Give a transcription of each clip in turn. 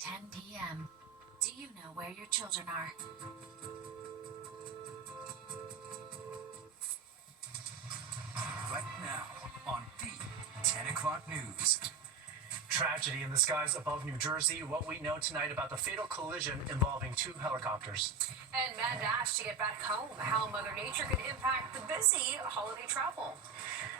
10 p.m. Do you know where your children are? Right now on the 10 o'clock news. Tragedy in the skies above New Jersey. What we know tonight about the fatal collision involving two helicopters. And mad dash to get back home. How Mother Nature could impact the busy holiday travel.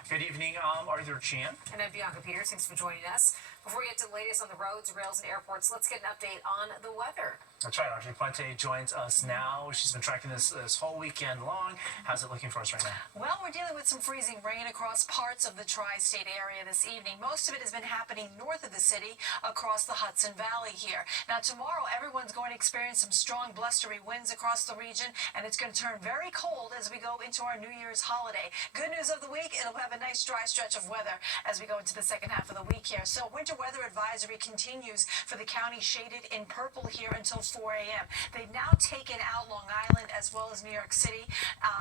Good evening, I'm Arthur Chan. And I'm Bianca Peters. Thanks for joining us. Before we get to the latest on the roads, rails, and airports, let's get an update on the weather. That's right, Audrey Puente joins us now. She's been tracking this whole weekend long. How's it looking for us right now? Well, we're dealing with some freezing rain across parts of the tri-state area this evening. Most of it has been happening north of the city across the Hudson Valley here. Now, tomorrow, everyone's going to experience some strong blustery winds across the region, and it's going to turn very cold as we go into our New Year's holiday. Good news of the week, it'll have a nice dry stretch of weather as we go into the second half of the week here. So winter weather advisory continues for the county shaded in purple here until 4 a.m. They've now taken out Long Island as well as New York City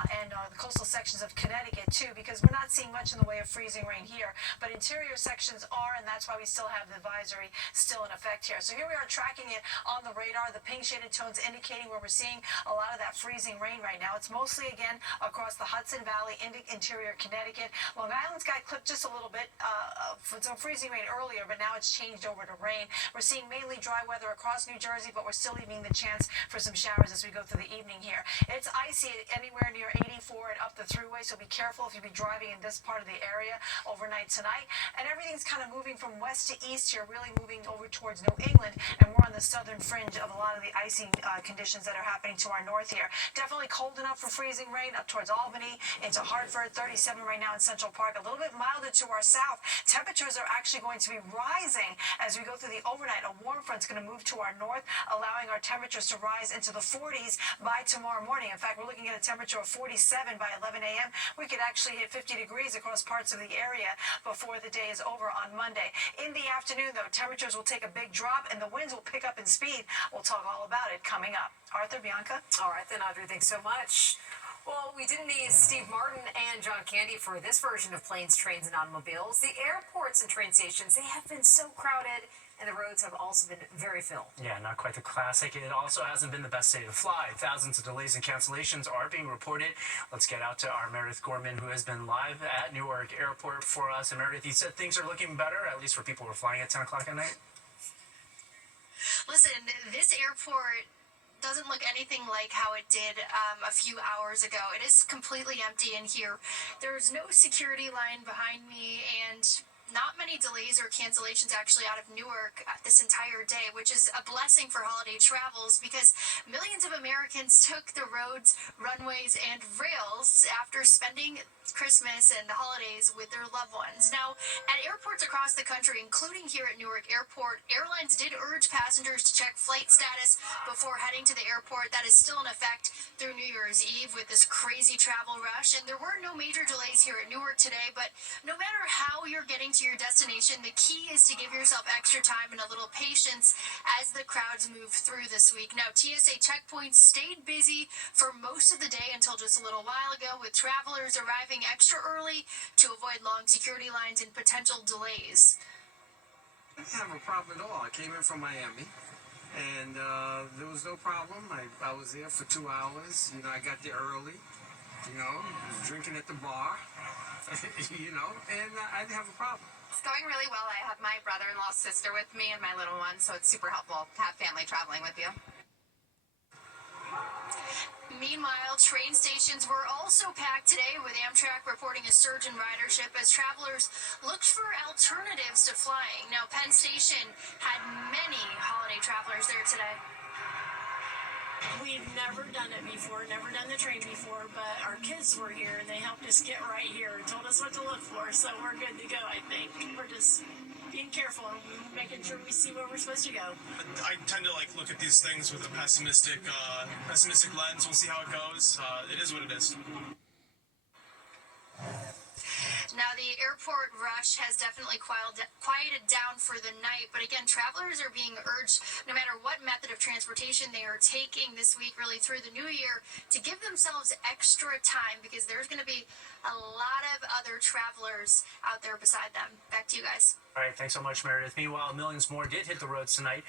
and the coastal sections of Connecticut too, because we're not seeing much in the way of freezing rain here, but interior sections are, and that's why we still have the advisory still in effect here. So here we are tracking it on the radar, the pink shaded tones indicating where we're seeing a lot of that freezing rain right now. It's mostly again across the Hudson Valley into interior Connecticut. Long Island's got clipped just a little bit for some freezing rain earlier, but now it's changed over to rain. We're seeing mainly dry weather across New Jersey, but we're still leaving the chance for some showers as we go through the evening here. It's icy anywhere near 84 and up the thruway, so be careful if you be driving in this part of the area overnight tonight. And everything's kind of moving from west to east here, really moving over towards New England, and we're on the southern fringe of a lot of the icing conditions that are happening to our north here. Definitely cold enough for freezing rain up towards Albany, into Hartford, 37 right now in Central Park, a little bit milder to our south. Temperatures are actually going to be rising as we go through the overnight. A warm front's going to move to our north, allowing our temperatures to rise into the 40s by tomorrow morning. In fact, we're looking at a temperature of 47 by 11 a.m. We could actually hit 50 degrees across parts of the area before the day is over on Monday. In the afternoon, though, temperatures will take a big drop and the winds will pick up in speed. We'll talk all about it coming up. Arthur, Bianca? All right, then, Audrey, thanks so much. Well, we didn't need Steve Martin and John Candy for this version of Planes, Trains, and Automobiles. The airports and train stations, they have been so crowded, and the roads have also been very filled. Yeah, not quite the classic. It also hasn't been the best day to fly. Thousands of delays and cancellations are being reported. Let's get out to our Meredith Gorman, who has been live at Newark Airport for us. And Meredith, you said things are looking better, at least for people who are flying at 10 o'clock at night? Listen, this airport doesn't look anything like how it did a few hours ago. It is completely empty in here. There's no security line behind me, and not many delays or cancellations actually out of Newark this entire day, which is a blessing for holiday travels because millions of Americans took the roads, runways, and rails after spending Christmas and the holidays with their loved ones. Now, at airports across the country, including here at Newark Airport, airlines did urge passengers to check flight status before heading to the airport. That is still in effect through New Year's Eve with this crazy travel rush. And there were no major delays here at Newark today, but no matter how you're getting to your destination, the key is to give yourself extra time and a little patience as the crowds move through this week. Now, TSA checkpoints stayed busy for most of the day until just a little while ago, with travelers arriving extra early to avoid long security lines and potential delays. I didn't have a problem at all. I came in from Miami, and there was no problem. I was there for 2 hours. You know, I got there early. You know, was drinking at the bar. You know, and I didn't have a problem. It's going really well. I have my brother-in-law's sister with me and my little one, so it's super helpful to have family traveling with you. Meanwhile, train stations were also packed today, with Amtrak reporting a surge in ridership as travelers looked for alternatives to flying. Now, Penn Station had many holiday travelers there today. We've never done it before, never done the train before, but our kids were here and they helped us get right here and told us what to look for, so we're good to go, I think. We're just being careful and making sure we see where we're supposed to go. I tend to look at these things with a pessimistic lens. We'll see how it goes. It is what it is. Now, the airport rush has definitely quieted down for the night, but again, travelers are being urged, no matter what method of transportation they are taking this week, really through the new year, to give themselves extra time because there's going to be a lot of other travelers out there beside them. Back to you guys. All right, thanks so much, Meredith. Meanwhile, millions more did hit the roads tonight,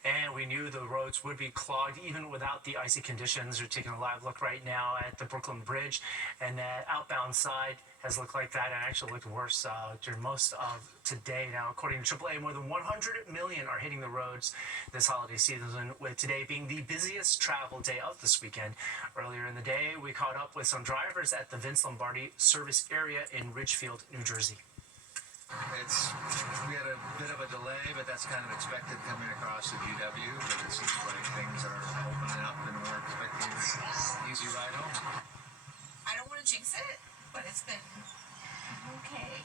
and we knew the roads would be clogged even without the icy conditions. We're taking a live look right now at the Brooklyn Bridge, and that outbound side has looked like that and actually looked worse during most of today. Now, according to AAA, more than 100 million are hitting the roads this holiday season, with today being the busiest travel day of this weekend. Earlier in the day, we caught up with some drivers at the Vince Lombardi service area in Ridgefield, New Jersey. We had a bit of a delay, but that's kind of expected coming across the GW. But it seems like things are opening up, and we're expecting an easy ride home. I don't want to jinx it, but it's been okay.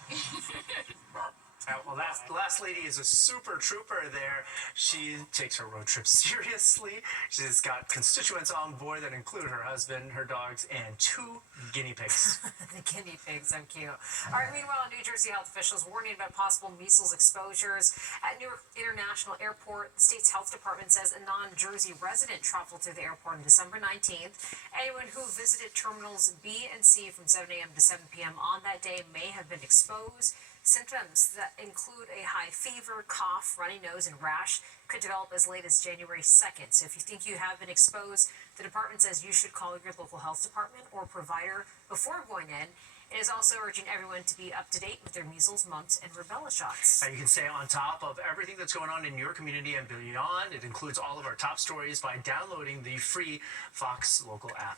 Well, that last lady is a super trooper there. She takes her road trip seriously. She's got constituents on board that include her husband, her dogs, and 2 guinea pigs. The guinea pigs, so cute. All right, meanwhile, New Jersey health officials warning about possible measles exposures at Newark International Airport. The state's health department says a non-Jersey resident traveled through the airport on December 19th. Anyone who visited terminals B and C from 7 a.m. to 7 p.m. on that day may have been exposed. Symptoms that include a high fever, cough, runny nose, and rash could develop as late as January 2nd. So if you think you have been exposed, the department says you should call your local health department or provider before going in. It is also urging everyone to be up to date with their measles, mumps, and rubella shots. And you can stay on top of everything that's going on in your community and beyond. It includes all of our top stories by downloading the free Fox Local app.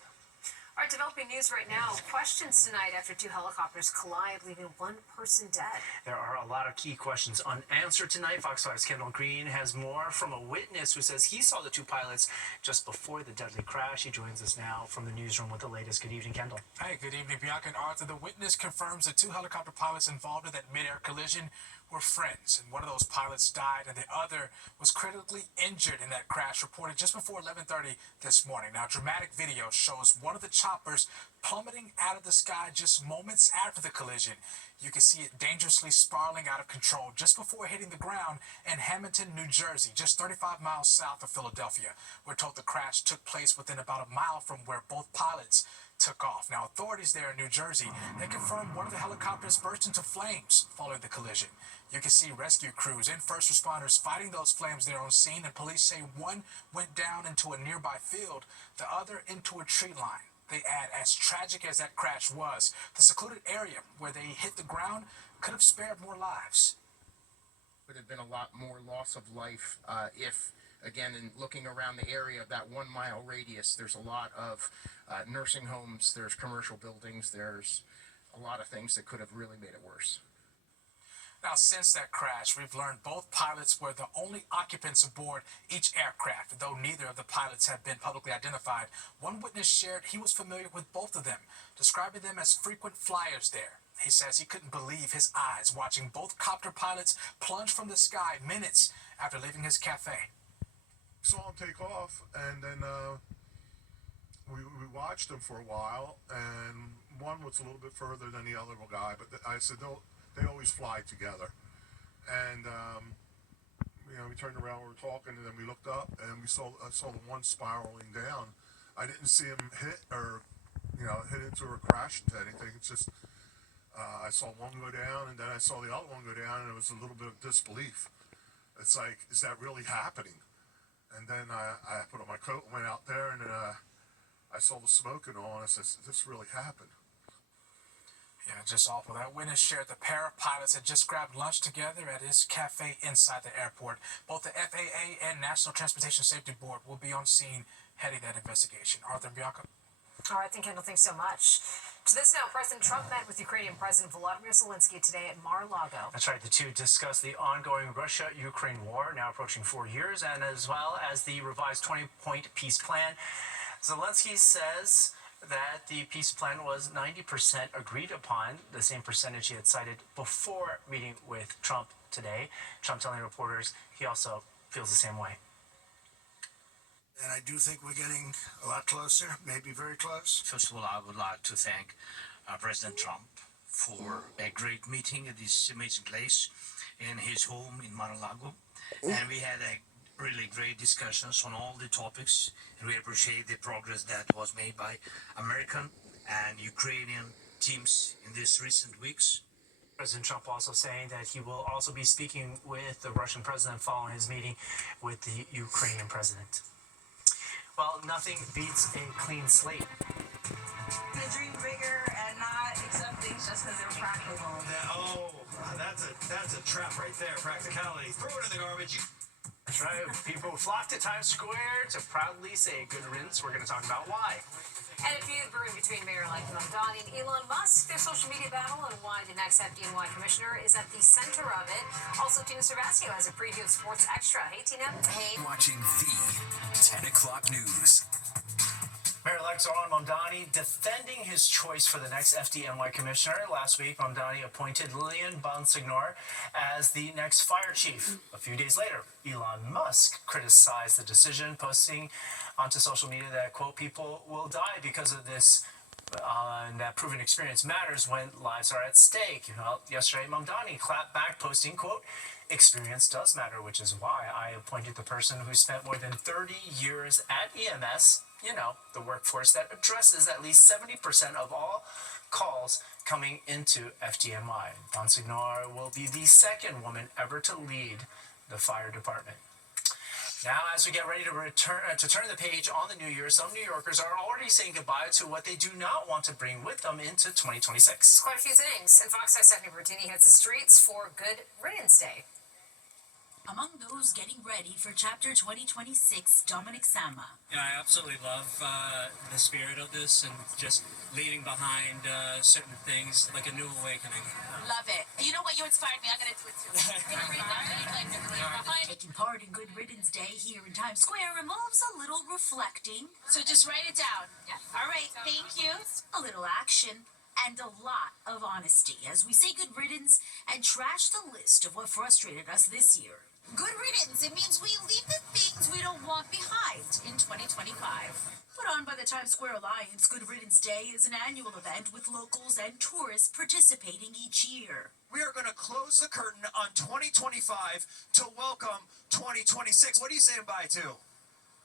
All right, developing news right now. Questions tonight after 2 helicopters collide, leaving 1 person dead. There are a lot of key questions unanswered tonight. Fox 5's Kendall Green has more from a witness who says he saw the 2 pilots just before the deadly crash. He joins us now from the newsroom with the latest. Good evening, Kendall. Hey, good evening, Bianca and Arthur. The witness confirms the 2 helicopter pilots involved in that mid-air collision were friends, and one of those pilots died, and the other was critically injured in that crash, reported just before 11:30 this morning. Now, dramatic video shows one of the choppers plummeting out of the sky just moments after the collision. You can see it dangerously spiraling out of control just before hitting the ground in Hamilton, New Jersey, just 35 miles south of Philadelphia. We're told the crash took place within about a mile from where both pilots took off. Now, authorities there in New Jersey, they confirmed one of the helicopters burst into flames following the collision. You can see rescue crews and first responders fighting those flames there on scene, and police say one went down into a nearby field, the other into a tree line. They add, as tragic as that crash was, the secluded area where they hit the ground could have spared more lives. Would have been a lot more loss of life if, again, in looking around the area of that 1 mile radius, there's a lot of nursing homes, there's commercial buildings, there's a lot of things that could have really made it worse. Now, since that crash, we've learned both pilots were the only occupants aboard each aircraft. Though neither of the pilots have been publicly identified, one witness shared he was familiar with both of them, describing them as frequent flyers there. He says he couldn't believe his eyes watching both copter pilots plunge from the sky minutes after leaving his cafe. Saw them take off, and then we watched them for a while, and one was a little bit further than the other guy, but I said, they always fly together. And, we turned around, we were talking, and then we looked up, and I saw the one spiraling down. I didn't see him hit into or crash into anything. It's just, I saw one go down, and then I saw the other one go down, and it was a little bit of disbelief. It's like, is that really happening? And then I put on my coat and went out there, and I saw the smoke and all, and I said, this really happened. Yeah, just awful. That witness shared the pair of pilots had just grabbed lunch together at his cafe inside the airport. Both the FAA and National Transportation Safety Board will be on scene heading that investigation. Arthur and Bianca. All right, Kendall, thanks so much. To this now, President Trump met with Ukrainian President Volodymyr Zelensky today at Mar-a-Lago. That's right. The two discussed the ongoing Russia-Ukraine war, now approaching 4 years, and as well as the revised 20-point peace plan. Zelensky says that the peace plan was 90% agreed upon, the same percentage he had cited before meeting with Trump today. Trump telling reporters he also feels the same way. And I do think we're getting a lot closer, maybe very close. First of all, I would like to thank President Trump for a great meeting at this amazing place in his home in Mar-a-Lago. And we had a really great discussions on all the topics, and we appreciate the progress that was made by American and Ukrainian teams in these recent weeks. President Trump also saying that he will also be speaking with the Russian president following his meeting with the Ukrainian president. Well, nothing beats a clean slate. To dream bigger and not accept things just because they're practical. That's a trap right there. Practicality. Throw it in the garbage. That's right. People flock to Times Square to proudly say good riddance. We're going to talk about why. And a feud brewing between Mayor-elect Mamdani and Elon Musk, their social media battle, and why the next FDNY commissioner is at the center of it. Also, Tina Cervasio has a preview of Sports Extra. Hey, Tina. Hey. Watching the 10 o'clock news. Mayor-elect Zoran Mamdani defending his choice for the next FDNY commissioner. Last week, Mamdani appointed Lilian Bonsignor as the next fire chief. A few days later, Elon Musk criticized the decision, posting onto social media that, quote, people will die because of this, and that proven experience matters when lives are at stake. Well, yesterday, Mamdani clapped back, posting, quote, experience does matter, which is why I appointed the person who spent more than 30 years at EMS, you know, the workforce that addresses at least 70% of all calls coming into FDNY. Bonsignor will be the second woman ever to lead the fire department. Now, as we get ready to turn the page on the new year, some New Yorkers are already saying goodbye to what they do not want to bring with them into 2026. Quite a few things. And Fox 5 Stephanie Bertini hits the streets for Good Riddance Day. Among those getting ready for Chapter 2026, Dominic Sama. Yeah, I absolutely love the spirit of this and just leaving behind certain things, like a new awakening. Love it. You know what? You inspired me. I'm going to do it too. Taking part in Good Riddance Day here in Times Square involves a little reflecting. So just write it down. Yeah. All right. Thank you. A little action. And a lot of honesty as we say good riddance and trash the list of what frustrated us this year. Good riddance. It means we leave the things we don't want behind in 2025. Put on by the Times Square Alliance, Good Riddance Day is an annual event with locals and tourists participating each year. We are going to close the curtain on 2025 to welcome 2026. What are you saying bye to?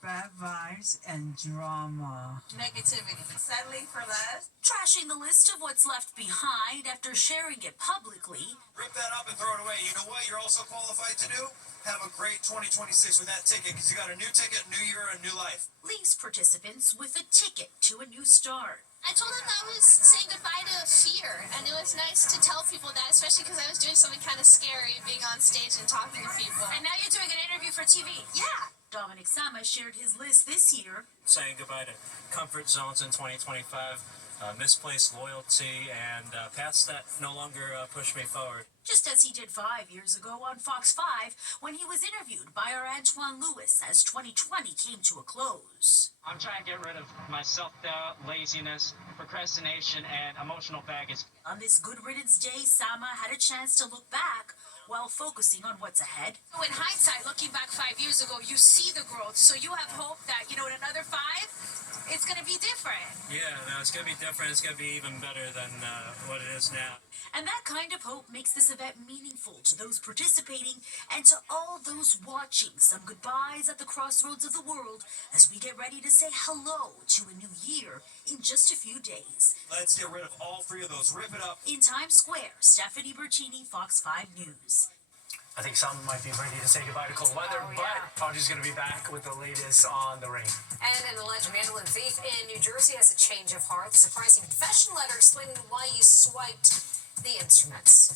Bad vibes and drama. Negativity. Settling for less. Trashing the list of what's left behind after sharing it publicly. Rip that up and throw it away. You know what you're also qualified to do? Have a great 2026 with that ticket, because you got a new ticket, new year, and new life. Leaves participants with a ticket to a new start. I told him I was saying goodbye to fear, and it was nice to tell people that, especially because I was doing something kind of scary, being on stage and talking to people. And now you're doing an interview for TV. Yeah. Dominic Sama shared his list this year. Saying goodbye to comfort zones in 2025, misplaced loyalty, and paths that no longer push me forward. Just as he did 5 years ago on Fox 5 when he was interviewed by our Antoine Lewis as 2020 came to a close. I'm trying to get rid of my self-doubt, laziness, procrastination, and emotional baggage. On this Good Riddance Day, Sama had a chance to look back while focusing on what's ahead. So in hindsight, looking back 5 years ago, you see the growth. So you have hope that, in another 5, it's going to be different. Yeah, no, it's going to be different. It's going to be even better than what it is now. And that kind of hope makes this event meaningful to those participating and to all those watching. Some goodbyes at the crossroads of the world as we get ready to say hello to a new year in just a few days. Let's get rid of all 3 of those. Rip it up. In Times Square, Stephanie Bertini, Fox 5 News. I think some might be ready to say goodbye to cold weather, but Audrey's going to be back with the latest on the rain. And an alleged mandolin thief in New Jersey has a change of heart. The surprising confession letter explaining why he swiped the instruments.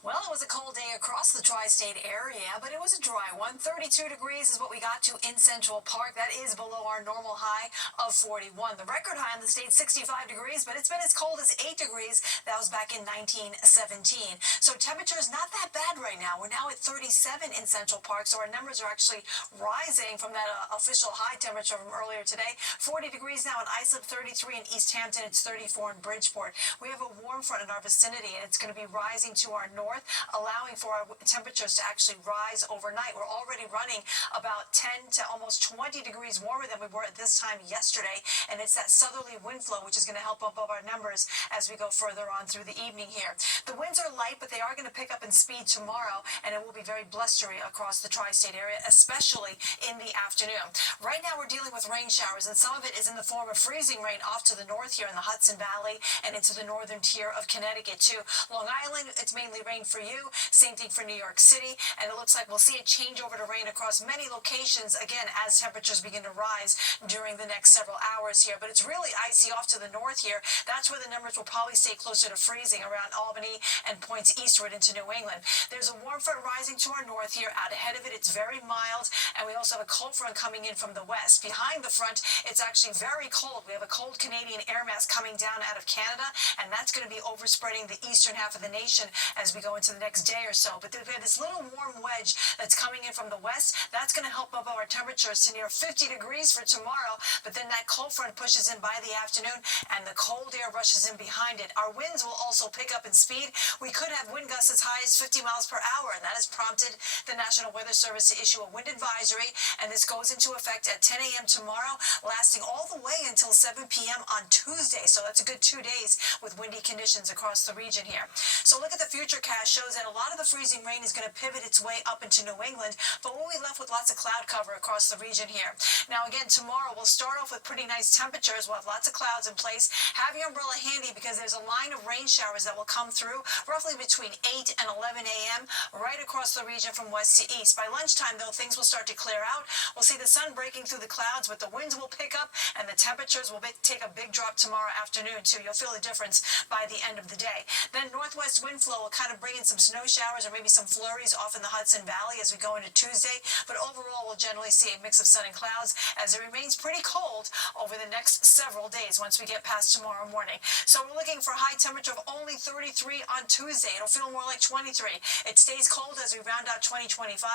Well, it was a cold day across the tri-state area, but it was a dry one. 32 degrees is what we got to in Central Park. That is below our normal high of 41. The record high in the state, 65 degrees, but it's been as cold as 8 degrees. That was back in 1917. So temperatures not that bad right now. We're now at 37 in Central Park, so our numbers are actually rising from that official high temperature from earlier today. 40 degrees now in Islip, 33 in East Hampton. It's 34 in Bridgeport. We have a warm front in our vicinity, and it's going to be rising to our north, allowing for our temperatures to actually rise overnight. We're already running about 10 to almost 20 degrees warmer than we were at this time yesterday, and it's that southerly wind flow which is going to help bump up our numbers as we go further on through the evening here. The winds are light, but they are going to pick up in speed tomorrow, and it will be very blustery across the tri-state area, especially in the afternoon. Right now we're dealing with rain showers, and some of it is in the form of freezing rain off to the north here in the Hudson Valley and into the northern tier of Connecticut too. Long Island, it's mainly rain for you. Same thing for New York City, and it looks like we'll see a change over to rain across many locations again as temperatures begin to rise during the next several hours here. But it's really icy off to the north here. That's where the numbers will probably stay closer to freezing around Albany and points eastward into New England. There's a warm front rising to our north here. Out ahead of it, it's very mild, and we also have a cold front coming in from the west. Behind the front, it's actually very cold. We have a cold Canadian air mass coming down out of Canada, and that's going to be overspreading the eastern half of the nation as we go into the next day or so. But we have this little warm wedge that's coming in from the west. That's going to help up our temperatures to near 50 degrees for tomorrow, but then that cold front pushes in by the afternoon, and the cold air rushes in behind it. Our winds will also pick up in speed. We could have wind gusts as high as 50 miles per hour, and that has prompted the National Weather Service to issue a wind advisory, and this goes into effect at 10 a.m. tomorrow, lasting all the way until 7 p.m. on Tuesday. So that's a good 2 days with windy conditions across the region here. So look at the futurecast, shows that a lot of the freezing rain is going to pivot its way up into New England, but we'll be left with lots of cloud cover across the region here. Now again, tomorrow we'll start off with pretty nice temperatures. We'll have lots of clouds in place. Have your umbrella handy because there's a line of rain showers that will come through roughly between 8 and 11 a.m. right across the region from west to east. By lunchtime, though, things will start to clear out. We'll see the sun breaking through the clouds, but the winds will pick up and the temperatures will take a big drop tomorrow afternoon, too. You'll feel the difference by the end of the day. Then northwest wind flow will kind of bring in some snow showers or maybe some flurries off in the Hudson Valley as we go into Tuesday, but overall we'll generally see a mix of sun and clouds as it remains pretty cold over the next several days once we get past tomorrow morning. So we're looking for a high temperature of only 33 on Tuesday. It'll feel more like 23. It stays cold as we round out 2025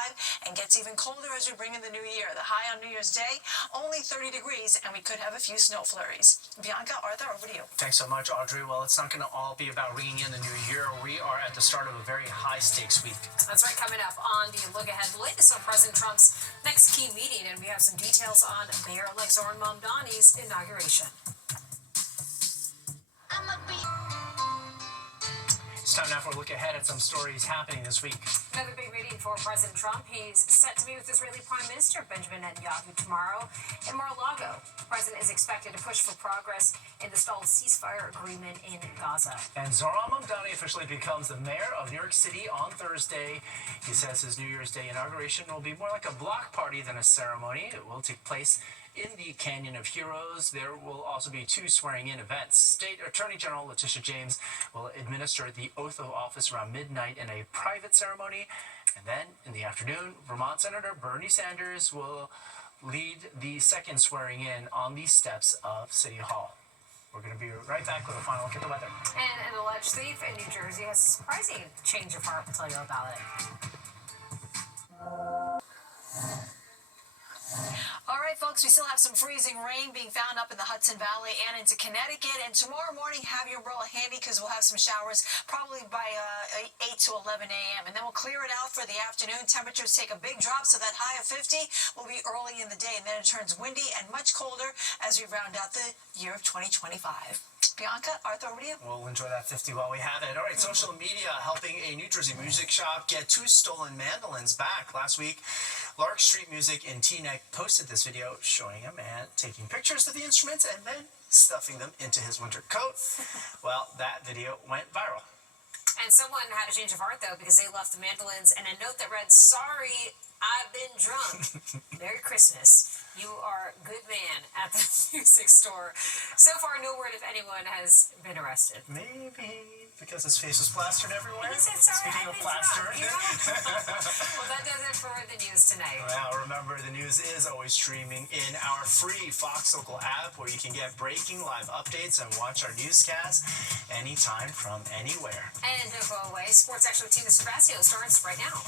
and gets even colder as we bring in the new year. The high on New Year's Day, only 30 degrees, and we could have a few snow flurries. Bianca, Arthur, over to you. Thanks so much, Audrey. Well, it's not going to all be about ringing in the new year. We are at the start of a very high-stakes week. That's right, coming up on the Look Ahead, the latest on President Trump's next key meeting, and we have some details on Mayor-elect Zohran Mamdani's inauguration. It's time now for a look ahead at some stories happening this week. Another big meeting for President Trump. He's set to meet with Israeli Prime Minister Benjamin Netanyahu tomorrow in Mar-a-Lago. The president is expected to push for progress in the stalled ceasefire agreement in Gaza. And Zohran Mamdani officially becomes the mayor of New York City on Thursday. He says his New Year's Day inauguration will be more like a block party than a ceremony. It will take place in the Canyon of Heroes. There will also be 2 swearing-in events. State Attorney General Letitia James will administer the oath of office around midnight in a private ceremony. And then in the afternoon, Vermont Senator Bernie Sanders will lead the second swearing-in on the steps of City Hall. We're going to be right back with a final look at the weather. And an alleged thief in New Jersey has a surprising change of heart. We'll tell you about it. All right, folks, we still have some freezing rain being found up in the Hudson Valley and into Connecticut. And tomorrow morning, have your umbrella handy because we'll have some showers probably by 8 to 11 a.m. And then we'll clear it out for the afternoon. Temperatures take a big drop, so that high of 50 will be early in the day. And then it turns windy and much colder as we round out the year of 2025. Bianca, Arthur, over to you. We'll enjoy that 50 while we have it. All right, social media helping a New Jersey music shop get 2 stolen mandolins back. Last week, Lark Street Music in Teaneck posted this video showing a man taking pictures of the instruments and then stuffing them into his winter coat. Well, that video went viral. And someone had a change of heart, though, because they left the mandolins and a note that read, "Sorry, I've been drunk. Merry Christmas. You are a good man," at the music store. So far, no word if anyone has been arrested. Maybe because his face was plastered everywhere. He said, "Sorry, Speaking I've of been plastered. drunk." Well, that does it for the news tonight. Now, remember, the news is always streaming in our free Fox Local app, where you can get breaking live updates and watch our newscasts anytime from anywhere. And don't go away. Sports Extra with Tina Sebastian starts right now.